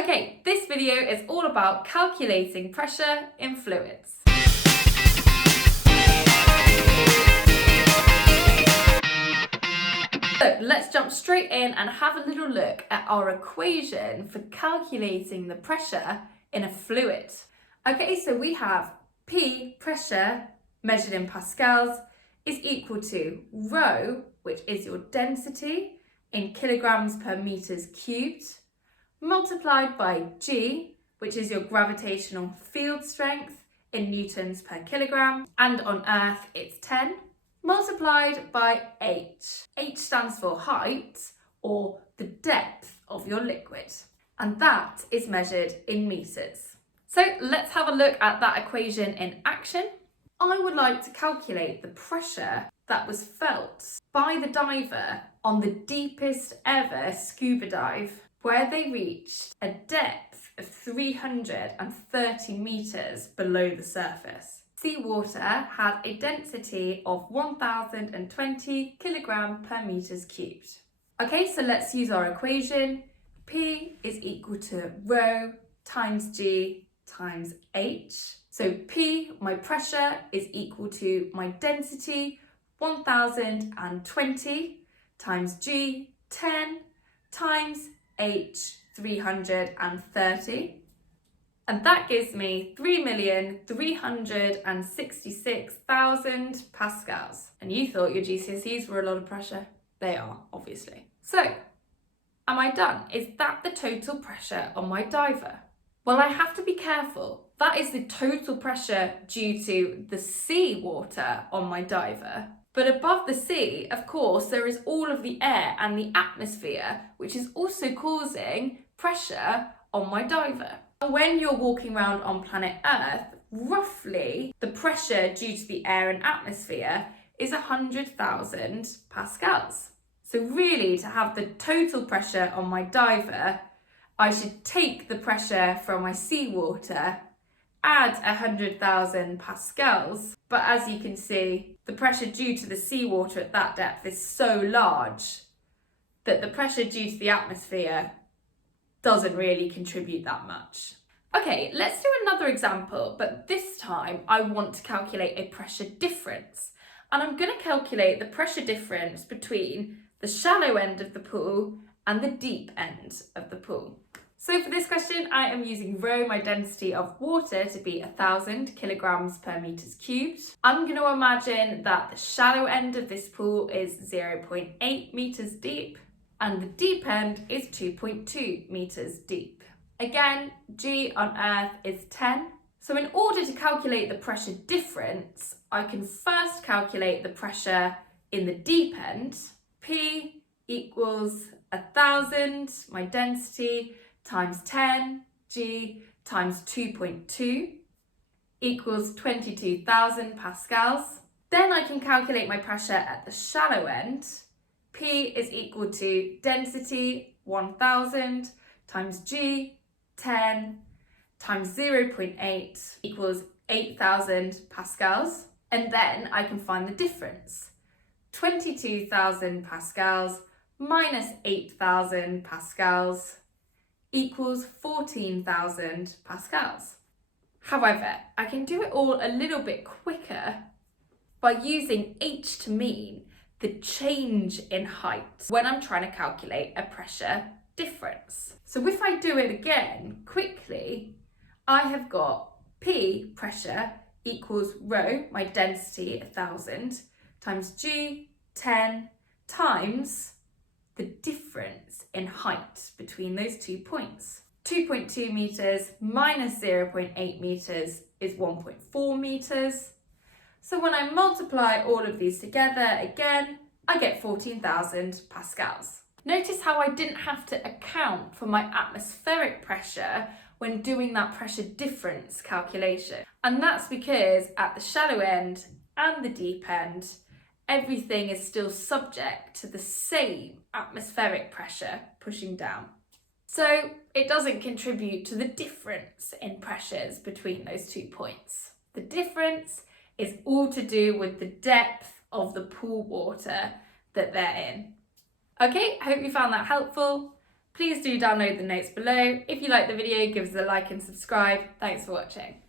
Okay, this video is all about calculating pressure in fluids. So let's jump straight in and have a little look at our equation for calculating the pressure in a fluid. Okay, so we have P, pressure, measured in pascals, is equal to rho, which is your density in kilograms per meters cubed, multiplied by G, which is your gravitational field strength in newtons per kilogram, and on Earth it's 10, multiplied by H. H stands for height, or the depth of your liquid, and that is measured in meters. So let's have a look at that equation in action. I would like to calculate the pressure that was felt by the diver on the deepest ever scuba dive, where they reached a depth of 330 meters below the surface. Seawater had a density of 1020 kilogram per meters cubed. Okay, so let's use our equation. P is equal to rho times G times H. So P, my pressure, is equal to my density, 1020, times G, 10, times H, 330. And that gives me 3,366,000 pascals. And you thought your GCSEs were a lot of pressure? They are, obviously. So, am I done? Is that the total pressure on my diver? Well, I have to be careful. That is the total pressure due to the sea water on my diver. But above the sea, of course, there is all of the air and the atmosphere, which is also causing pressure on my diver. When you're walking around on planet Earth, roughly the pressure due to the air and atmosphere is 100,000 pascals. So really, to have the total pressure on my diver, I should take the pressure from my seawater, add 100,000 pascals, but as you can see, the pressure due to the seawater at that depth is so large that the pressure due to the atmosphere doesn't really contribute that much. Okay, let's do another example, but this time I want to calculate a pressure difference. And I'm going to calculate the pressure difference between the shallow end of the pool and the deep end of the pool. So for this question, I am using rho, my density of water, to be 1,000 kilograms per meters cubed. I'm going to imagine that the shallow end of this pool is 0.8 meters deep and the deep end is 2.2 meters deep. Again, G on Earth is 10. So in order to calculate the pressure difference, I can first calculate the pressure in the deep end. P equals 1,000, my density, times 10, G times 2.2 equals 22,000 pascals. Then I can calculate my pressure at the shallow end. P is equal to density, 1,000, times G, 10, times 0.8 equals 8,000 pascals. And then I can find the difference. 22,000 pascals minus 8,000 pascals equals 14,000 pascals. However, I can do it all a little bit quicker by using H to mean the change in height when I'm trying to calculate a pressure difference. So if I do it again quickly, I have got P, pressure, equals rho, my density, 1,000, times G, 10, times the difference in height between those 2 points. 2.2 meters minus 0.8 meters is 1.4 meters. So when I multiply all of these together again, I get 14,000 pascals. Notice how I didn't have to account for my atmospheric pressure when doing that pressure difference calculation. And that's because at the shallow end and the deep end, everything is still subject to the same atmospheric pressure pushing down. So it doesn't contribute to the difference in pressures between those 2 points. The difference is all to do with the depth of the pool water that they're in. Okay, I hope you found that helpful. Please do download the notes below. If you like the video, give us a like and subscribe. Thanks for watching.